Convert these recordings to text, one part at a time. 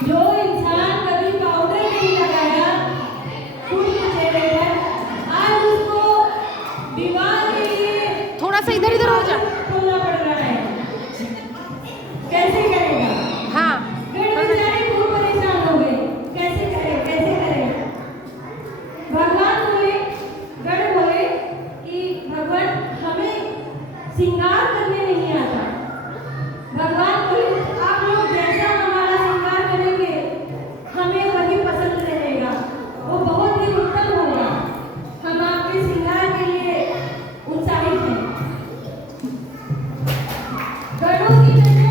जो इंसान कभी पाउडर नहीं लगाया फूल के चेहरे पर, आज उसको विवाह के लिए थोड़ा सा इधर इधर हो जा। खोलना पड़ रहा है। कैसे करेगा? हाँ गण बेचारे खूब परेशान हो गए, कैसे करें कैसे करें। भगवान बोले, गण बोले कि भगवान हमें श्रृंगार करने नहीं आता। भगवान बोले आप लोग जैसा हमारा श्रृंगार करेंगे हमें वही पसंद रहेगा, वो बहुत ही उत्तम होगा। हम आपके श्रृंगार के लिए उत्साहित हैं। गणों की नजर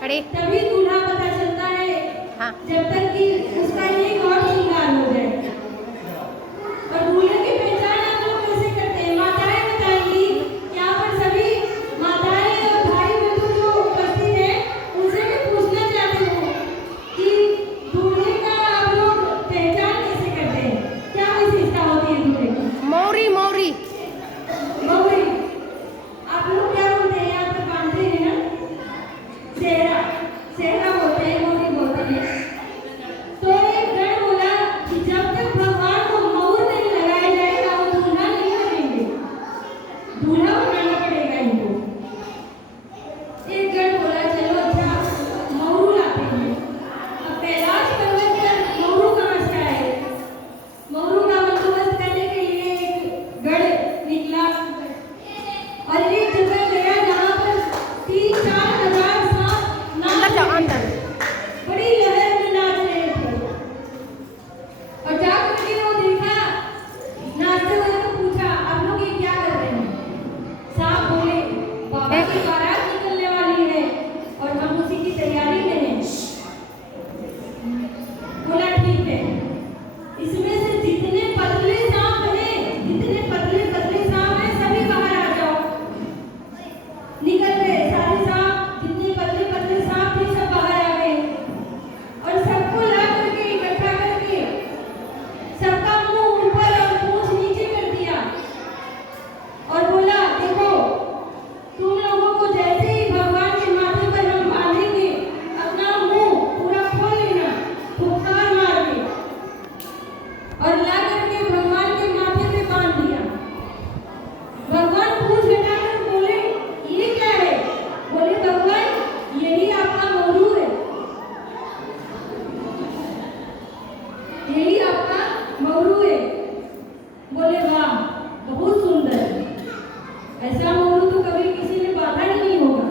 अरे तभी दूल्हा पता चलता है। हाँ जब तक कि उसका एक और श्रृंगार हो जाए। और दूल्हे की पहचान आप लोग कैसे करते हैं? माताएं बताएंगी। यहाँ पर सभी माताएं और भाई बंधु जो उपस्थित हैं उनसे मैं पूछना चाहती हूँ कि दूल्हे का आप लोग पहचान कैसे करते हैं? क्या विशेषता होती है दूल्हे की? मौरी मौरी मौरी। आप लोग क्या बोलते हैं? यहाँ पे बांधते हैं ना सेहरा, सेहरा बोलते हैं, मौरी बोलते हैं। तो एक गण बोला कि जब तक भगवान को मौर नहीं लगाया जाएगा वो दूल्हा नहीं बनेंगे, दूल्हा बनाना पड़ेगा इनको। एक गण बोला चलो अच्छा मौरू लाते हैं। अब कैलाश पर्वत पर मौरू कहाँ से आए? मौरू का बंदोबस्त करने के लिए एक गण निकला और एक जगह गया जहाँ पर 3-4 हजार सांप अंदर जाओ अंदर। बड़ी लहर में नाच रहे थे। और जाकर के वो देखा नाचते हुए तो पूछा आप लोग ये क्या कर रहे हैं? सांप बोले बाबा की बारात निकलने वाली है और हम उसी की तैयारी में हैं। बोला ठीक है, इसमें से जितने पतले सांप हैं, जितने पतले पतले सांप हैं सभी बाहर आ जाओ। निकल गए सारे सांप, जितने पतले पतले सांप थे सब बाहर आ गए और सबको ला करके इकट्ठा करके सबका मुंह ऊपर और पूंछ मोरू है। बोले वाह बहुत सुंदर, ऐसा मोरू तो कभी किसी ने बांधा ही नहीं होगा।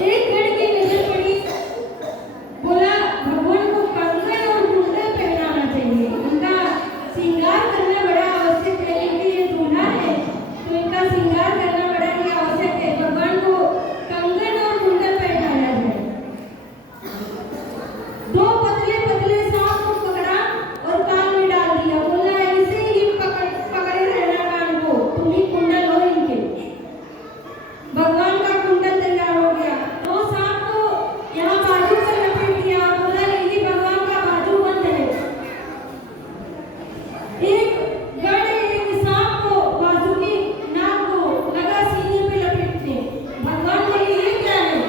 एक गण की नजर पड़ी, बोला भगवान को कंगन और कुंडल पहनाना चाहिए, इनका श्रृंगार करना बड़ा आवश्यक है, क्योंकि ये दूल्हा है तो इनका श्रृंगार करना बड़ा ही आवश्यक है। भगवान को कंगन और कुंडल पहनाया जाए। दो पतले पतले सांप को पकड़ा और कान में डाल दिया। बोला ऐसे ही पकड़े रहना कान को, तुम ही कुंडल हो इनके। भगवान का कुंडल तैयार हो गया। दो सांप को यहाँ बाजू पर लपेट दिया। बोला ये भगवान का बाजू बंद है। एक गण एक सांप को बाजू की नाक को लगा सीने पे लपेटने। भगवान बोले ये क्या है?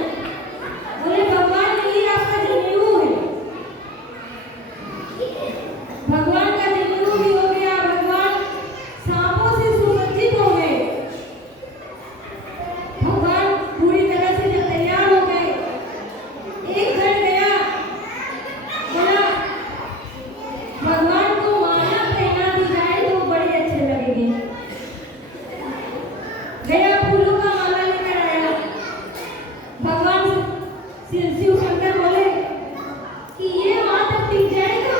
बोले भगवान ये आपका जनेऊ है। भगवान का जनेऊ भी हो गया, भगवान सांपों से सुसज्जित हो गए। भगवान पूरी तरह से जब तैयार हो गए, एक गण गया, बोला भगवान को माला पहना दी जाए तो बड़े अच्छे लगेंगे। गया फूलों का माला लेकर आया। भगवान शिव शंकर बोले कि ये वहां तक टिक जाएगा?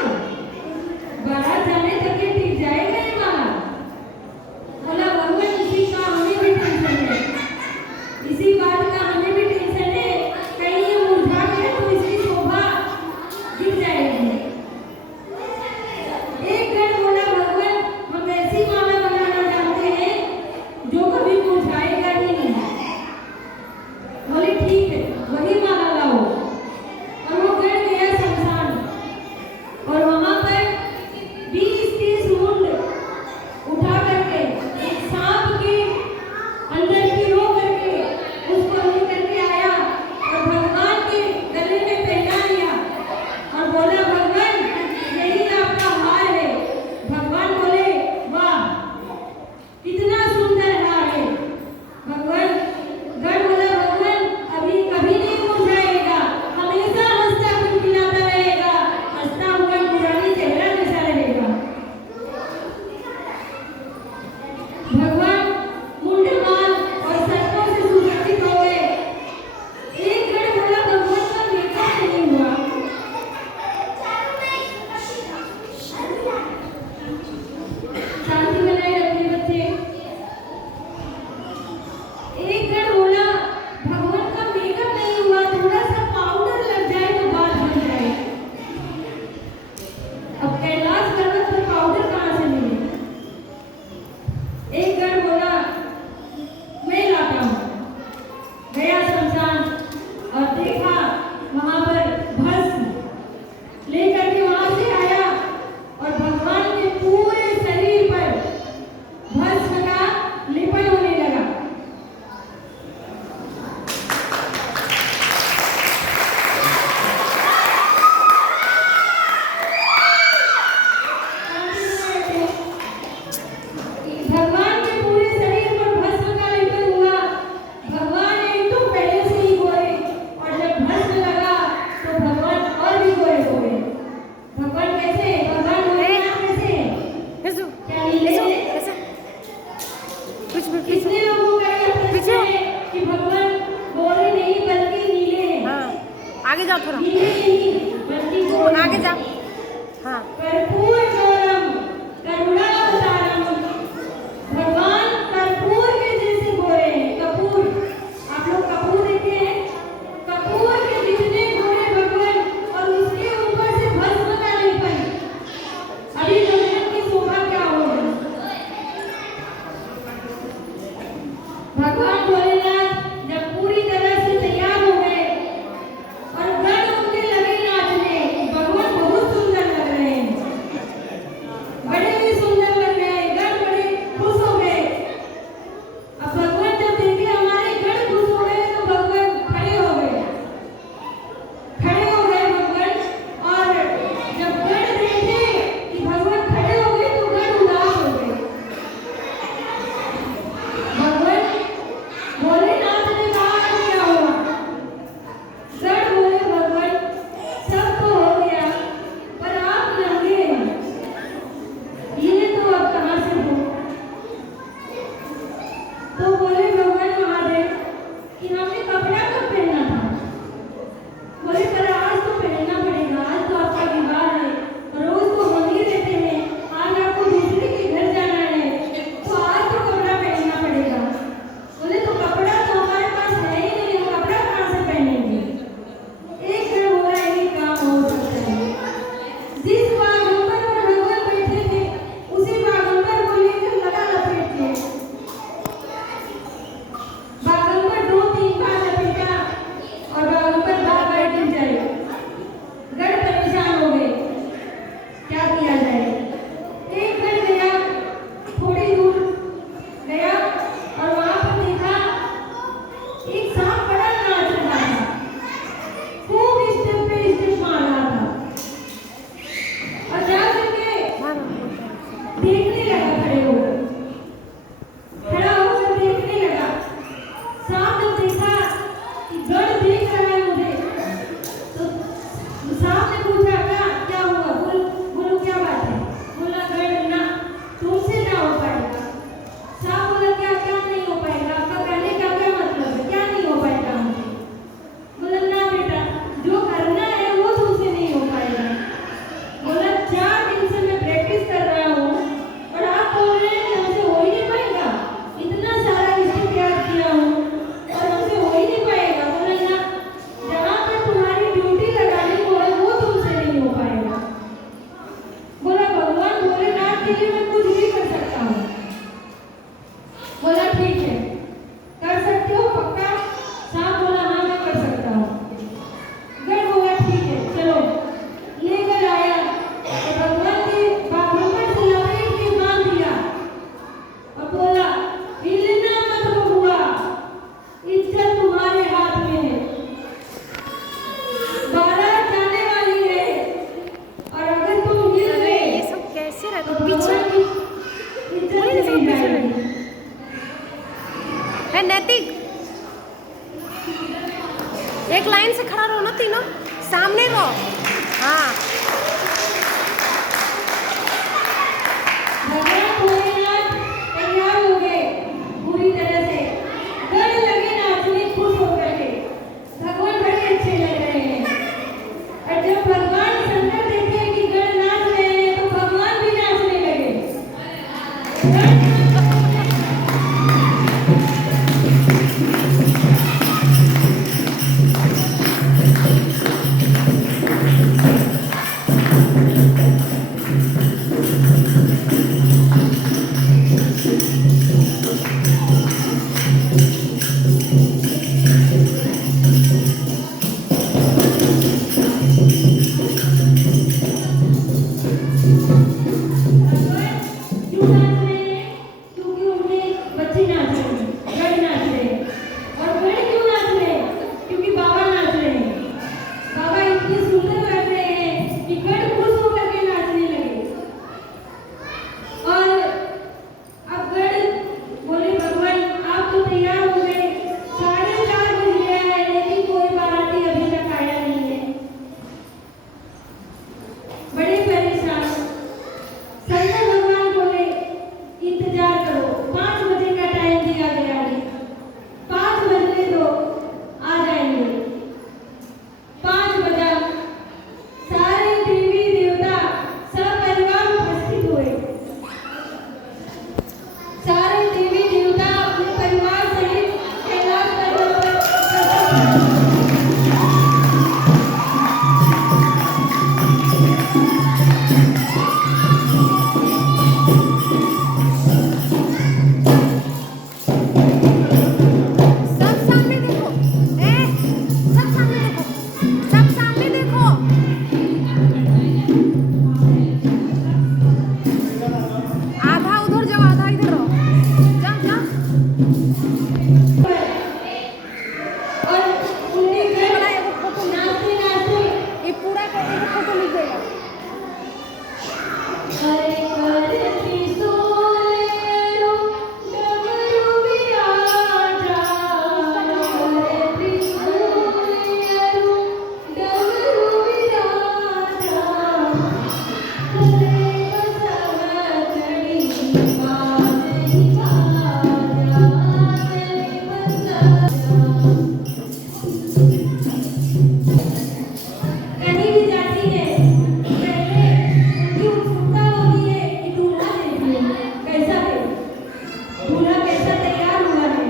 आपके लिए मैं कुछ भी कर सकता हूँ। बोला ठीक है, कर सकते हो पक्का? सांप बोला हाँ मैं कर सकता हूँ। गण बोला ठीक है चलो, लेकर आया और भगवान के बागों से लपेट के बांध दिया और बोला हिलना मत बबुआ, इज्जत तुम्हारे हाथ में है, बारात जाने वाली है और अगर तुम हिल अरे गए ये सब कैसे तो रहते पीछे भगवान की इज्जत बोले ना सब चली पीछे जाएगी। है नैतिक। एक लाइन से खड़ा रहो ना तीनों, सामने रहो। हाँ भगवान भोलेनाथ तैयार हो गए पूरी तरह से, गण लगे नाचने खुश होकर के, भगवान बड़े अच्छे लग रहे हैं। और जब भगवान शंकर देखे कि गण नाच रहे हैं तो भगवान भी नाचने लगे। गण क्यों नाच रहे हैं? क्योंकि उनमें बच्चे नाच रहे हैं, गण नाच रहे हैं। और गण क्यों नाच रहे हैं? क्योंकि बाबा नाच रहे हैं। बाबा इतने सुंदर लग रहे हैं कि गण खुश होकर के नाचने लगे। और अब गण बोले भगवान आप तो तैयार हो गए, 4:30 बज गया है लेकिन कोई बाराती अभी तक आया नहीं है। बड़े परेशान। शंकर भगवान बोले इंतजार करो, 5 बजे का टाइम दिया गया है, 5 बजने दो आ जाएंगे। 5 बजा, सारे देवी देवता सब परिवार उपस्थित हुए। सारे देवी देवता अपने परिवार सहित कैलाश पर्वत पर प्रकट हुए। सब सामने देखो। सब सामने देखो, सब सामने देखो। आधा उधर जाओ, आधा इधर रहो। जाओ जाओ। और उनके ये गण बड़ा एगो फोटो नाचते नाचते ये पूरा का एगो फोटो लिख देगा। हरे कर त्रिशूलेरु डमरू विराजा, हरे त्रिशूलेरु डमरू विराजा, हरे बसवकड़ी बाजहि बाजा, हरे बसवकड़ी। कहीं भी जाती है पहले उनकी उत्सुकता होती है कि दूल्हा देखिए कैसा है, दूल्हा कैसा तैयार हुआ है।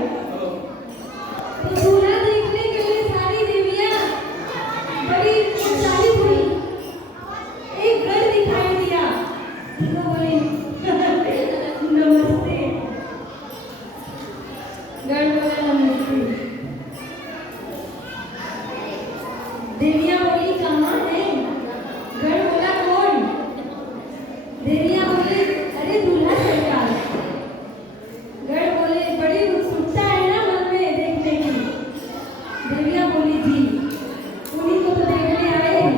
तो दूल्हा देखने के लिए सारी देवियां बड़ी उत्साहित हुई। एक गण दिखाई दिया, उनको बोली नमस्ते। गण बोला नमस्ते। देवियां बोली कहाँ है? गण बोला कौन? देवियां बोली अरे दूल्हा सरकार। गण बोले बड़ी उत्सुकता है ना मन में देखने की। देवियां बोली जी उन्हीं को तो देखने आए हैं।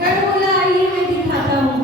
गण बोला आइए मैं दिखाता हूँ।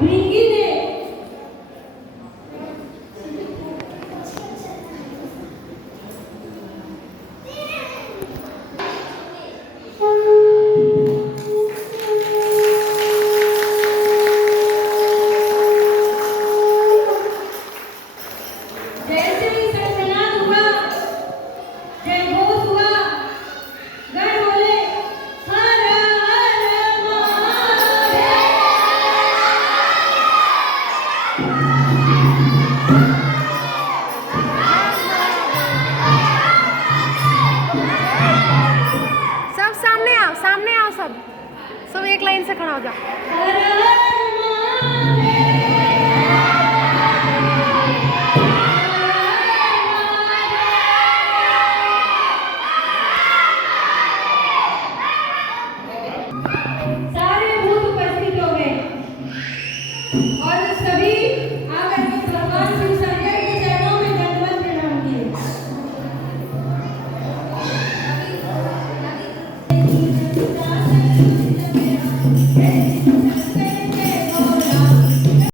भीगी दे। जैसे ही सनसनाहट हुआ, जय घोष हुआ, गण बोले हर हर महादेव। सब सामने आओ सब एक लाइन से खड़ा हो जाओ। हर हर महादेव।